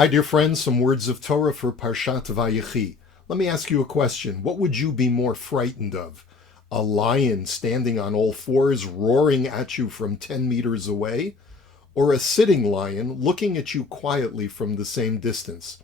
Hi, dear friends, some words of Torah for Parshat Vayechi. Let me ask you a question. What would you be more frightened of? A lion standing on all fours, roaring at you from 10 meters away? Or a sitting lion looking at you quietly from the same distance?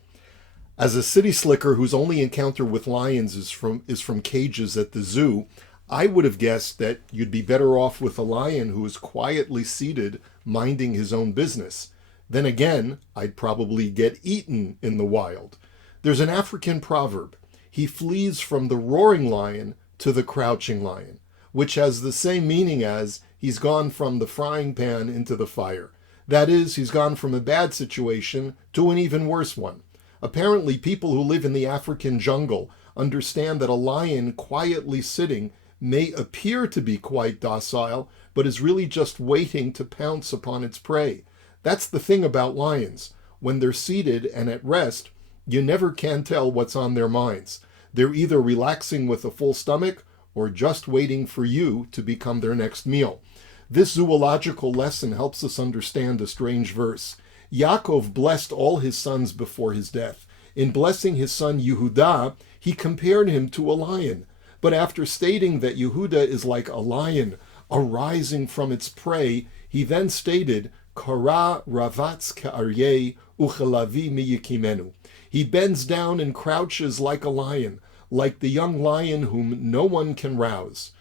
As a city slicker whose only encounter with lions is from cages at the zoo, I would have guessed that you'd be better off with a lion who is quietly seated, minding his own business. Then again, I'd probably get eaten in the wild. There's an African proverb: he flees from the roaring lion to the crouching lion, which has the same meaning as he's gone from the frying pan into the fire. That is, he's gone from a bad situation to an even worse one. Apparently, people who live in the African jungle understand that a lion quietly sitting may appear to be quite docile, but is really just waiting to pounce upon its prey. That's the thing about lions. When they're seated and at rest, you never can tell what's on their minds. They're either relaxing with a full stomach or just waiting for you to become their next meal. This zoological lesson helps us understand a strange verse. Yaakov blessed all his sons before his death. In blessing his son Yehuda, he compared him to a lion. But after stating that Yehuda is like a lion arising from its prey, he then stated, Kara ravatz ka'aryeh uchelavi miyikimenu. He bends down and crouches like a lion, like the young lion whom no one can rouse.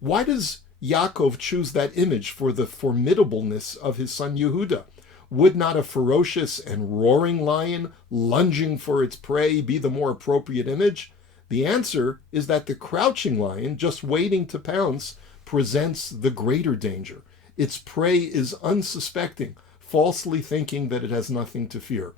Why does Yaakov choose that image for the formidableness of his son Yehuda? Would not a ferocious and roaring lion lunging for its prey be the more appropriate image? The answer is that the crouching lion, just waiting to pounce, presents the greater danger. Its prey is unsuspecting, falsely thinking that it has nothing to fear.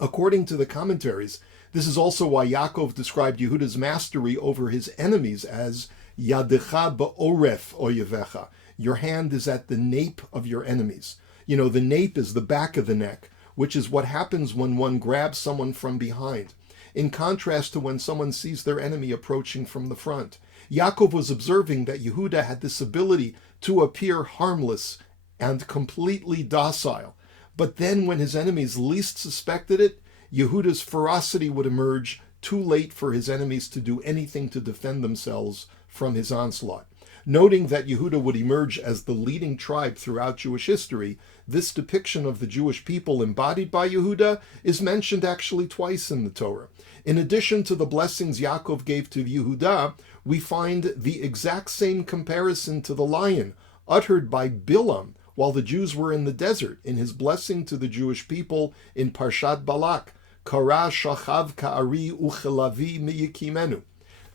According to the commentaries, this is also why Yaakov described Yehuda's mastery over his enemies as Yadecha ba'oref oyevecha. Your hand is at the nape of your enemies. You know, the nape is the back of the neck, which is what happens when one grabs someone from behind, in contrast to when someone sees their enemy approaching from the front. Yaakov was observing that Yehuda had this ability to appear harmless and completely docile. But then when his enemies least suspected it, Yehuda's ferocity would emerge, too late for his enemies to do anything to defend themselves from his onslaught. Noting that Yehuda would emerge as the leading tribe throughout Jewish history, this depiction of the Jewish people embodied by Yehuda is mentioned actually twice in the Torah. In addition to the blessings Yaakov gave to Yehuda, we find the exact same comparison to the lion uttered by Bilam while the Jews were in the desert in his blessing to the Jewish people in Parshat Balak, Kara shachav ka'ari uchelavi miyikimenu.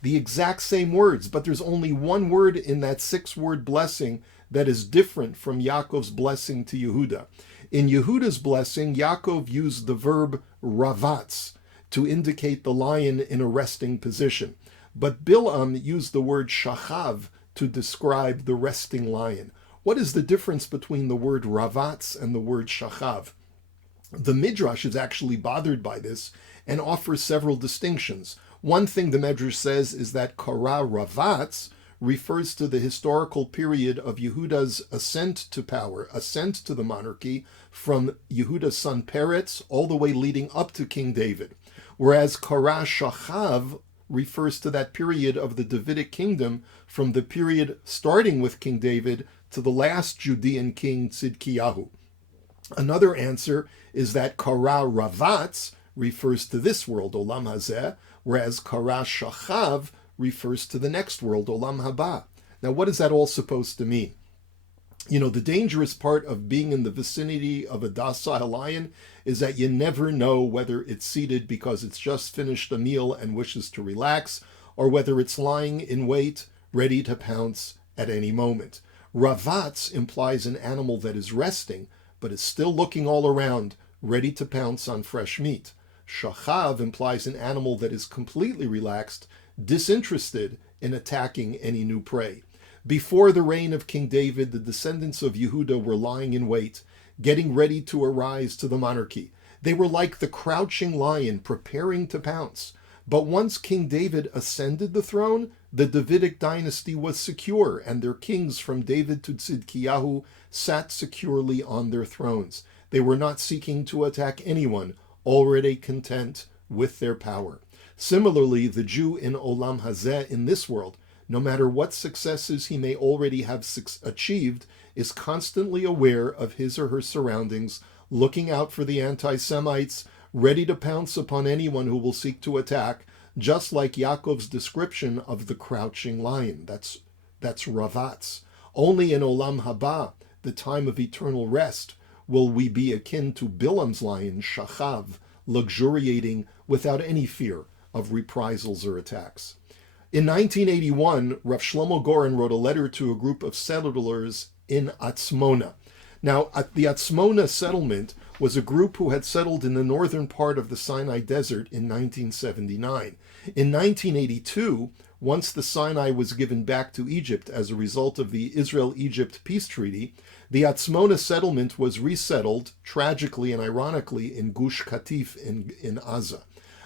The exact same words, but there's only one word in that 6-word blessing that is different from Yaakov's blessing to Yehuda. In Yehuda's blessing, Yaakov used the verb ravatz to indicate the lion in a resting position. But Bilam used the word shachav to describe the resting lion. What is the difference between the word ravatz and the word shachav? The Midrash is actually bothered by this and offers several distinctions. One thing the Midrash says is that Kara Ravatz refers to the historical period of Yehuda's ascent to power, ascent to the monarchy, from Yehuda's son Peretz all the way leading up to King David. Whereas Kara Shachav refers to that period of the Davidic kingdom from the period starting with King David to the last Judean king Tzidkiyahu. Another answer is that Kara Ravatz refers to this world, Olam Hazeh, whereas Kara Shachav refers to the next world, Olam Haba. Now, what is that all supposed to mean? You know, the dangerous part of being in the vicinity of a docile lion is that you never know whether it's seated because it's just finished a meal and wishes to relax, or whether it's lying in wait, ready to pounce at any moment. Ravatz implies an animal that is resting, but is still looking all around, ready to pounce on fresh meat. Shachav implies an animal that is completely relaxed, disinterested in attacking any new prey. Before the reign of King David, the descendants of Yehuda were lying in wait, getting ready to arise to the monarchy. They were like the crouching lion preparing to pounce. But once King David ascended the throne, the Davidic dynasty was secure, and their kings from David to Tzidkiyahu sat securely on their thrones. They were not seeking to attack anyone, already content with their power. Similarly, the Jew in Olam Hazeh, in this world, no matter what successes he may already have achieved, is constantly aware of his or her surroundings, looking out for the anti-Semites, ready to pounce upon anyone who will seek to attack, just like Yaakov's description of the crouching lion. That's Ravatz. Only in Olam Haba, the time of eternal rest, will we be akin to Bilam's lion, Shachav, luxuriating without any fear of reprisals or attacks. In 1981, Rav Shlomo Goren wrote a letter to a group of settlers in Atzmona. Now, the Atzmona settlement was a group who had settled in the northern part of the Sinai Desert in 1979. In 1982, once the Sinai was given back to Egypt as a result of the Israel-Egypt peace treaty, the Atzmona settlement was resettled, tragically and ironically, in Gush Katif in Gaza.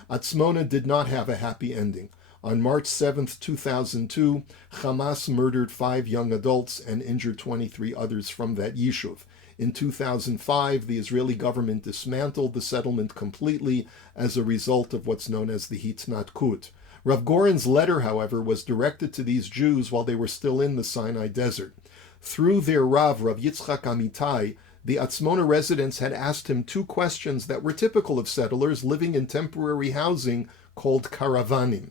Atzmona did not have a happy ending. On March 7, 2002, Hamas murdered 5 young adults and injured 23 others from that yishuv. In 2005, the Israeli government dismantled the settlement completely as a result of what's known as the Hitnatkut. Rav Goren's letter, however, was directed to these Jews while they were still in the Sinai Desert. Through their Rav Yitzchak Amitai, the Atzmona residents had asked him 2 questions that were typical of settlers living in temporary housing called karavanim.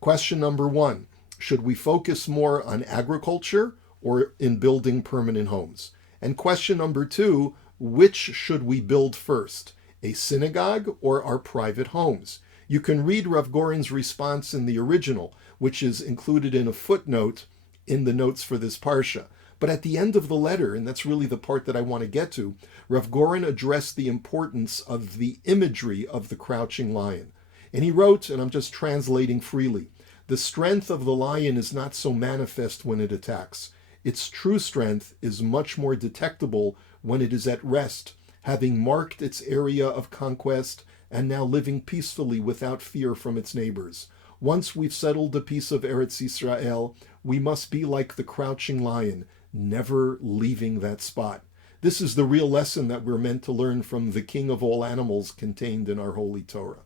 Question number 1, should we focus more on agriculture or in building permanent homes? And question number 2, which should we build first, a synagogue or our private homes? You can read Rav Goren's response in the original, which is included in a footnote in the notes for this parsha. But at the end of the letter, and that's really the part that I want to get to, Rav Goren addressed the importance of the imagery of the crouching lion. And he wrote, and I'm just translating freely, the strength of the lion is not so manifest when it attacks. Its true strength is much more detectable when it is at rest, having marked its area of conquest and now living peacefully without fear from its neighbors. Once we've settled a piece of Eretz Yisrael, we must be like the crouching lion, never leaving that spot. This is the real lesson that we're meant to learn from the king of all animals contained in our holy Torah.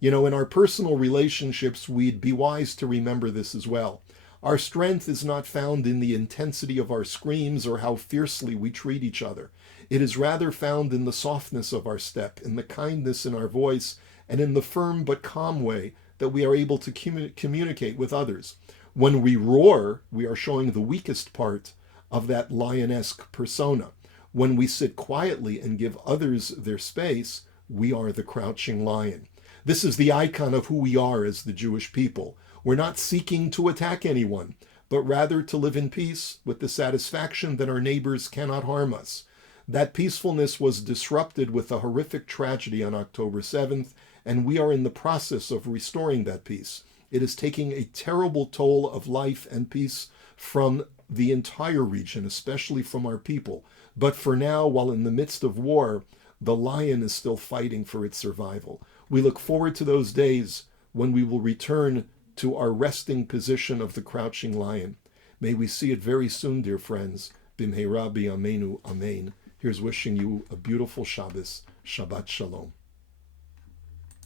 You know, in our personal relationships, we'd be wise to remember this as well. Our strength is not found in the intensity of our screams or how fiercely we treat each other. It is rather found in the softness of our step, in the kindness in our voice, and in the firm but calm way that we are able to communicate with others. When we roar, we are showing the weakest part of that lionesque persona. When we sit quietly and give others their space, we are the crouching lion. This is the icon of who we are as the Jewish people. We're not seeking to attack anyone, but rather to live in peace with the satisfaction that our neighbors cannot harm us. That peacefulness was disrupted with a horrific tragedy on October 7th, and we are in the process of restoring that peace. It is taking a terrible toll of life and peace from the entire region, especially from our people. But for now, while in the midst of war, the lion is still fighting for its survival. We look forward to those days when we will return to our resting position of the crouching lion. May we see it very soon, dear friends. Bimhei Rabbi Amenu, Amen. Here's wishing you a beautiful Shabbos. Shabbat Shalom.